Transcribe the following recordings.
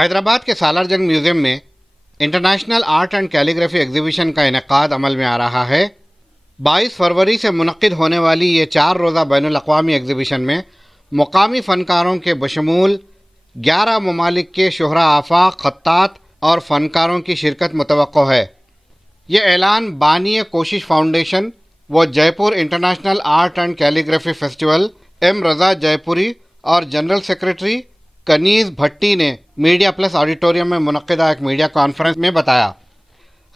हैदराबाद के सालारजंग म्यूज़ियम में international art and calligraphy exhibition का इनेकाद अमल में आ रहा है। 22 फरवरी से मुनक्किद होने वाली ये 4 रोज़ा बैनुल अक़वामी एग्जीबिशन में मुकामी फ़नकारों के बशमूल 11 ममालिक के शुहरा आफाक, खत्तात और फ़नकारों की शिरकत मुतवक्को है। ये ऐलान बानी कोशिश फाउंडेशन व Jaipur international art and calligraphy Festival M Raza Jaipuri और जनरल सेक्रेटरी कनीज़ भट्टी ने मीडिया प्लस ऑडिटोरियम में मुनक्किदा एक मीडिया कॉन्फ्रेंस में बताया।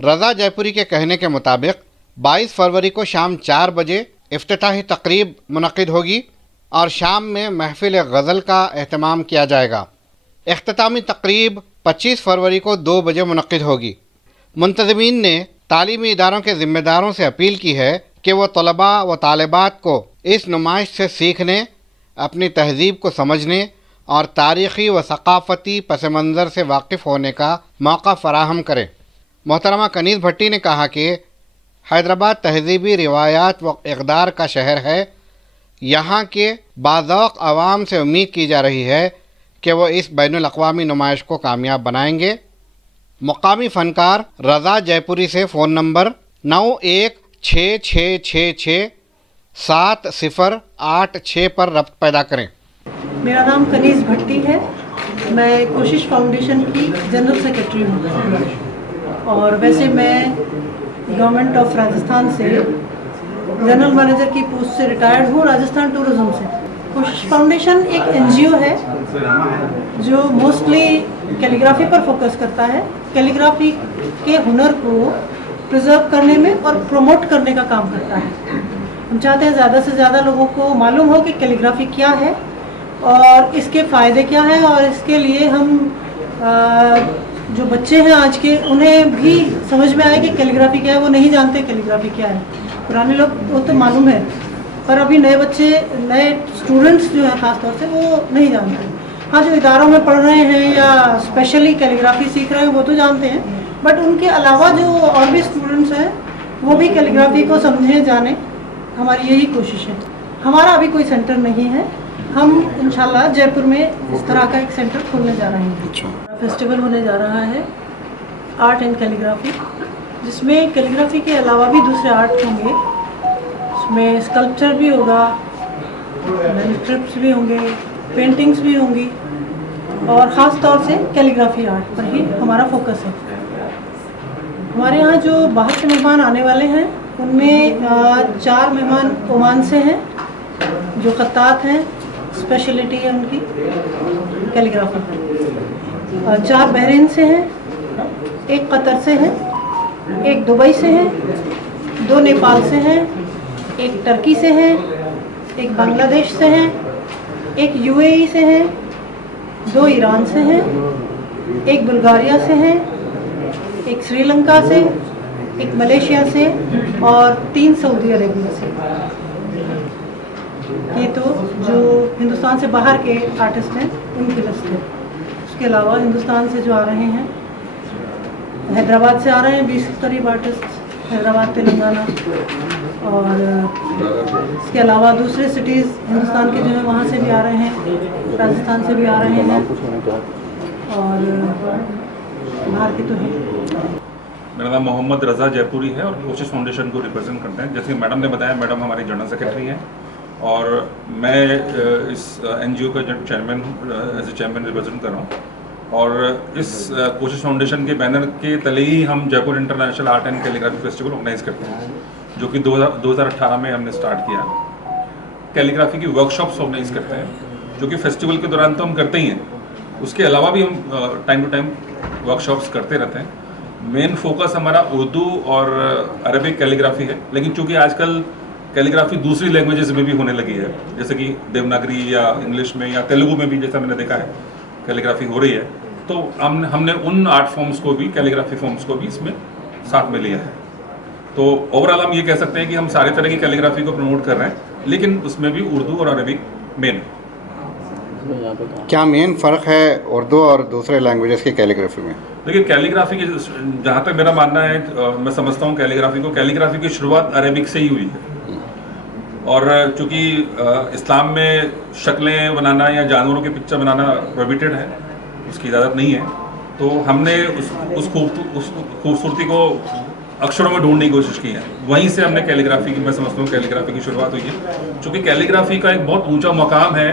रज़ा जयपुरी के कहने के मुताबिक 22 फरवरी को शाम 4 बजे इफ्तिताही तकरीब मुनक्किद होगी और शाम में महफिल गज़ल का एहतमाम किया जाएगा। इख्तितामी तकरीब 25 फरवरी को 2 बजे मुनक्किद होगी। मुंतज़मीन ने तालीमी इदारों के ज़िम्मेदारों से अपील की है कि वह तलबा व तालिबात को इस नुमाइश से सीखने, अपनी तहज़ीब को समझने और तारीख़ी व सक़ाफ़ती पस मंज़र से वाकिफ़ होने का मौका फ़राहम करें। मोहतरमा कनीज़ भट्टी ने कहा कि हैदराबाद तहज़ीबी रिवायात व इक़दार का शहर है। यहाँ के बाज़ौक़ अवाम से उम्मीद की जा रही है कि वह इस बैनुल अक़वामी नुमाइश को कामयाब बनाएंगे। मुक़ामी फ़नकार रज़ा जयपुरी से फ़ोन नंबर 9166667086 पर रब्त पैदा करें। मेरा नाम कनीज़ भट्टी है। मैं कोशिश फाउंडेशन की जनरल सेक्रेटरी हूँ और वैसे मैं गवर्नमेंट ऑफ राजस्थान से जनरल मैनेजर की पोस्ट से रिटायर्ड हूँ, राजस्थान टूरिज़्म से। कोशिश फाउंडेशन एक एनजीओ है जो मोस्टली कैलीग्राफी पर फोकस करता है। कैलीग्राफी के हुनर को प्रिजर्व करने में और प्रमोट करने का काम करता है। हम चाहते हैं ज़्यादा से ज़्यादा लोगों को मालूम हो कि कैलीग्राफी क्या है और इसके फ़ायदे क्या हैं, और इसके लिए हम जो बच्चे हैं आज के, उन्हें भी समझ में आए कि कैलीग्राफी क्या है। वो नहीं जानते कैलीग्राफी क्या है। पुराने लोग वो तो मालूम है, पर अभी नए बच्चे, नए स्टूडेंट्स जो हैं ख़ास तौर से, वो नहीं जानते। हाँ, जो इदारों में पढ़ रहे हैं या स्पेशली कैलीग्राफी सीख रहे हैं वो तो जानते हैं, बट उनके अलावा जो और भी स्टूडेंट्स हैं वो भी कैलीग्राफी को समझें, जानें। हमारी यही कोशिश है। हमारा अभी कोई सेंटर नहीं है। हम इंशाल्लाह जयपुर में इस तरह का एक सेंटर खोलने जा रहे हैं। फेस्टिवल होने जा रहा है आर्ट एंड कैलीग्राफी, जिसमें कैलीग्राफी के अलावा भी दूसरे आर्ट होंगे। इसमें स्कल्पचर भी होगा, मैन्युस्क्रिप्ट्स भी होंगे, पेंटिंग्स भी होंगी, और ख़ास तौर से कैलीग्राफी आर्ट पर ही हमारा फोकस है। हमारे यहाँ जो बाहर के मेहमान आने वाले हैं उनमें 4 मेहमान ओमान से हैं जो खत्तात हैं, स्पेशलिटी है उनकी कैलीग्राफी। 4 बहरीन से हैं, 1 कतर से हैं, 1 दुबई से हैं, 2 नेपाल से हैं, 1 टर्की से हैं, 1 बांग्लादेश से हैं, 1 यूएई से हैं, 2 ईरान से हैं, 1 बुल्गारिया से हैं, 1 श्रीलंका से, 1 मलेशिया से और 3 सऊदी अरेबिया से। ये तो जो हिंदुस्तान से बाहर के आर्टिस्ट हैं उनकी लिस्ट है। उसके अलावा हिंदुस्तान से जो आ रहे हैं, हैदराबाद से आ रहे हैं 20 करीब आर्टिस्ट, हैदराबाद, तेलंगाना, और इसके अलावा दूसरे सिटीज़ हिंदुस्तान के जो हैं वहाँ से भी आ रहे हैं, राजस्थान से भी आ रहे हैं, और बाहर के तो हैं। मेरा नाम मोहम्मद रज़ा जयपुरी है और कोशिश फाउंडेशन को रिप्रेजेंट करते हैं। जैसे मैडम ने बताया, मैडम हमारी जनरल सेक्रेटरी हैं और मैं इस एनजीओ का chairman as a chairman represent कर रहा हूँ। और इस कोशिश फाउंडेशन के बैनर के तले ही हम Jaipur international art and calligraphy festival organise करते हैं, जो कि 2018 में हमने स्टार्ट किया। कैलीग्राफी की वर्कशॉप्स ऑर्गेनाइज करते हैं, जो कि फेस्टिवल के दौरान तो हम करते ही हैं, उसके अलावा भी हम टाइम टू टाइम वर्कशॉप्स करते रहते हैं। मेन फोकस हमारा उर्दू और अरबिक कैलीग्राफी है, लेकिन चूँकि आजकल कैलीग्राफी दूसरी लैंग्वेजेस में भी होने लगी है, जैसे कि देवनागरी या इंग्लिश में या तेलुगु में भी, जैसा मैंने देखा है कैलीग्राफी हो रही है, तो हमने उन आर्ट फॉर्म्स को भी, कैलीग्राफी फॉर्म्स को भी इसमें साथ में लिया है। तो ओवरऑल हम ये कह सकते हैं कि हम सारे तरह की कैलीग्राफी को प्रमोट कर रहे हैं, लेकिन उसमें भी उर्दू और अरबिक मेन है। क्या मेन फ़र्क है उर्दू और दूसरे लैंग्वेजेस की कैलीग्राफी में? देखिए, कैलीग्राफी की जहाँ तक मेरा मानना है, मैं समझता हूँ कैलीग्राफी की शुरुआत अरबिक से ही हुई है। और चूँकि इस्लाम में शक्लें बनाना या जानवरों की पिक्चर बनाना प्रोहिबिटेड है, उसकी इजाज़त नहीं है। तो हमने उस खूबसूरती को अक्षरों में ढूंढने की कोशिश की है। वहीं से हमने कैलीग्राफी की, मैं समझता हूँ कैलीग्राफी की शुरुआत हुई है, क्योंकि कैलीग्राफी का एक बहुत ऊंचा मकाम है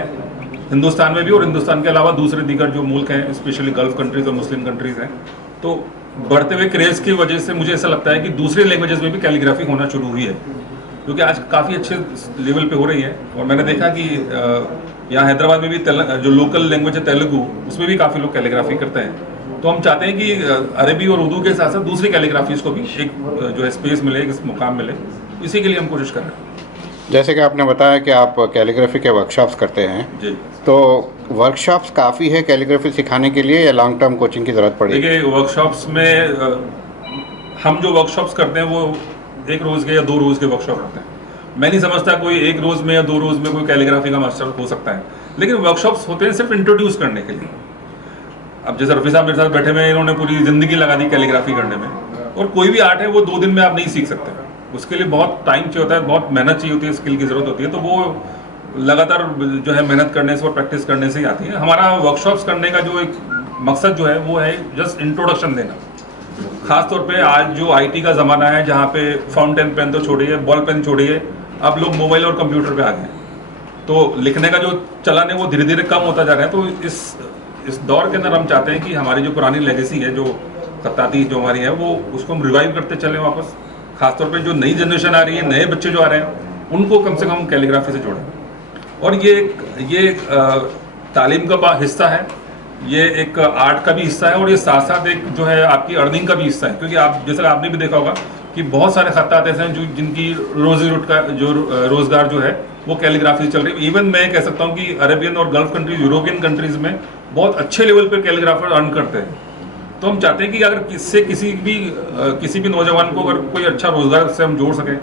हिंदुस्तान में भी, और हिंदुस्तान के अलावा दूसरे दीगर जो मुल्क हैं, स्पेशली गल्फ कंट्रीज और मुस्लिम कंट्रीज हैं। तो बढ़ते हुए क्रेज की वजह से मुझे ऐसा लगता है कि दूसरे लैंग्वेजेस में भी कैलीग्राफी होना शुरू हुई है, क्योंकि आज काफ़ी अच्छे लेवल पे हो रही है। और मैंने देखा कि यहाँ हैदराबाद में भी जो लोकल लैंग्वेज है तेलुगु, उसमें भी काफ़ी लोग कैलीग्राफी करते हैं। तो हम चाहते हैं कि अरबी और उर्दू के साथ साथ दूसरी कैलीग्राफीज को भी एक जो है स्पेस मिले, एक मुकाम मिले, इसी के लिए हम कोशिश कर रहे हैं। जैसे कि आपने बताया कि आप कैलीग्राफी के वर्कशॉप्स करते हैं, जी, तो वर्कशॉप्स काफ़ी है कैलीग्राफी सिखाने के लिए या लॉन्ग टर्म कोचिंग की ज़रूरत पड़ेगी? देखिए, वर्कशॉप्स में हम जो वर्कशॉप्स करते हैं वो 1 रोज़ के या 2 रोज़ के वर्कशॉप करते हैं। मैं नहीं समझता कोई 1 रोज़ में या 2 रोज़ में कोई कैलीग्राफी का मास्टर हो सकता है, लेकिन वर्कशॉप्स होते हैं सिर्फ इंट्रोड्यूस करने के लिए। अब जैसे रफ़ी साहब मेरे साथ बैठे हुए, इन्होंने पूरी ज़िंदगी लगा दी कैलीग्राफी करने में, और कोई भी आर्ट है वो 2 दिन में आप नहीं सीख सकते। उसके लिए बहुत टाइम चाहिए होता है, बहुत मेहनत चाहिए होती है, स्किल की ज़रूरत होती है। तो वो लगातार जो है मेहनत करने से और प्रैक्टिस करने से ही आती है। हमारा वर्कशॉप्स करने का जो एक मकसद जो है वो है जस्ट इंट्रोडक्शन देना। खास तौर पे आज जो आईटी का ज़माना है, जहाँ पे फाउंटेन पेन तो छोड़िए, बॉल पेन छोड़िए, अब लोग मोबाइल और कंप्यूटर पे आ गए। तो लिखने का जो चलन है वो धीरे धीरे कम होता जा रहा है। तो इस दौर के अंदर हम चाहते हैं कि हमारी जो पुरानी लेगेसी है, जो खत्ताती जो हमारी है, वो उसको हम रिवाइव करते चलें वापस। खासतौर पे जो नई जनरेशन आ रही है, नए बच्चे जो आ रहे हैं, उनको कम से कम कैलीग्राफी से जोड़ें। और ये एक तालीम का हिस्सा है, ये एक आर्ट का भी हिस्सा है, और ये साथ साथ एक जो है आपकी अर्निंग का भी हिस्सा है। क्योंकि आप जैसे आपने भी देखा होगा कि बहुत सारे खत्तात ऐसे हैं जो जिनकी रोजी रोट का जो रोजगार जो है वो कैलीग्राफी चल रही है। इवन मैं कह सकता हूँ कि अरेबियन और गल्फ कंट्रीज, यूरोपियन कंट्रीज में बहुत अच्छे लेवल पे कैलीग्राफर अर्न करते हैं। तो हम चाहते हैं कि अगर इससे किसी भी नौजवान को अगर कोई अच्छा रोजगार से हम जोड़ सकें,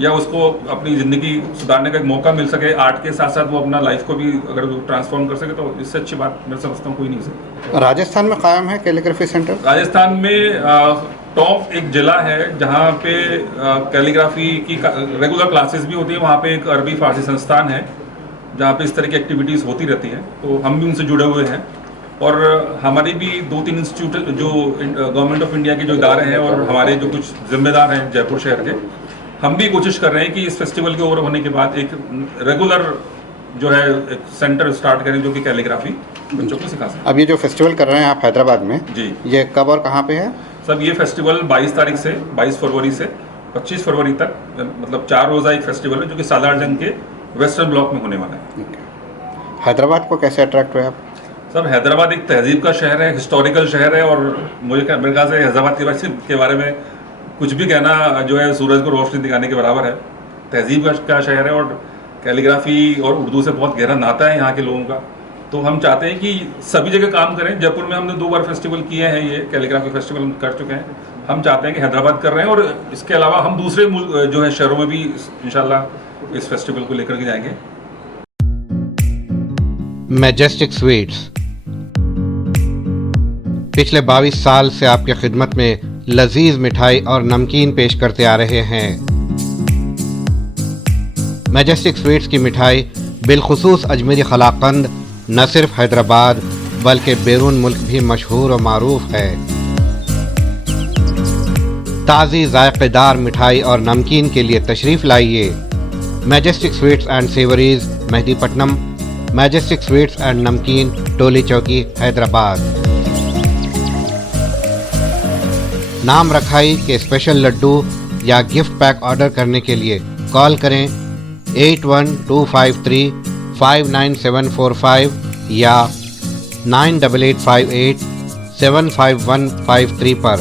या उसको अपनी ज़िंदगी सुधारने का एक मौका मिल सके, आर्ट के साथ साथ वो अपना लाइफ को भी अगर ट्रांसफॉर्म कर सके, तो इससे अच्छी बात मैं समझता हूँ कोई नहीं सकती। राजस्थान में कायम है कैलीग्राफी सेंटर? राजस्थान में टॉप एक जिला है जहाँ पे कैलीग्राफी की रेगुलर क्लासेस भी होती है। वहाँ पे एक अरबी फारसी संस्थान है जहाँ पे इस तरह की एक्टिविटीज़ होती रहती हैं। तो हम भी उनसे जुड़े हुए हैं, और हमारी भी 2-3 इंस्टीट्यूट जो गवर्नमेंट ऑफ इंडिया के जो इदारे हैं और हमारे जो कुछ जिम्मेदार हैं जयपुर शहर के, हम भी कोशिश कर रहे हैं कि इस फेस्टिवल के ओवर होने के बाद एक रेगुलर जो है एक सेंटर स्टार्ट करें जो कि कैलीग्राफी बच्चों को सिखा सकें। अब ये जो फेस्टिवल कर रहे हैं आप हैदराबाद में, जी, ये कब और कहाँ पे है? सब ये फेस्टिवल 22 तारीख से 22 फरवरी से 25 फरवरी तक, मतलब 4 रोज़ा एक फेस्टिवल है जो कि सालारजंग के वेस्टर्न ब्लॉक में होने वाला है। हैदराबाद को कैसे अट्रैक्ट हुए आप? सब हैदराबाद एक तहजीब का शहर है, हिस्टोरिकल शहर है, और मेरे ख्याल से हैदराबाद के बारे में कुछ भी कहना जो है सूरज को रोशनी दिखाने के बराबर है। तहजीब का शहर है, और कैलीग्राफी और उर्दू से बहुत गहरा नाता है यहाँ के लोगों का। तो हम चाहते हैं कि सभी जगह काम करें। जयपुर में हमने 2 बार फेस्टिवल किए हैं, ये कैलीग्राफी फेस्टिवल कर चुके हैं। हम चाहते हैं कि हैदराबाद कर रहे हैं, और इसके अलावा हम दूसरे मुल्क जो है शहरों में भी इंशाल्लाह इस फेस्टिवल को लेकर के जाएंगे। मैजेस्टिक स्वीट्स पिछले 22 साल से आपकी खिदमत में लजीज मिठाई और नमकीन पेश करते आ रहे हैं। मैजेस्टिक स्वीट्स की मिठाई बिलखुसूस अजमेरी कलाकंद न सिर्फ हैदराबाद बल्कि बैरून मुल्क भी मशहूर और मारूफ है। ताज़ी जायकेदार मिठाई और नमकीन के लिए तशरीफ़ लाइए। Majestic sweets and savouries, Mehdipatnam. Majestic sweets and नमकीन, टोली चौकी, हैदराबाद। नाम रखाई के स्पेशल लड्डू या गिफ्ट पैक ऑर्डर करने के लिए कॉल करें 8125359745 या 9858 75153 पर।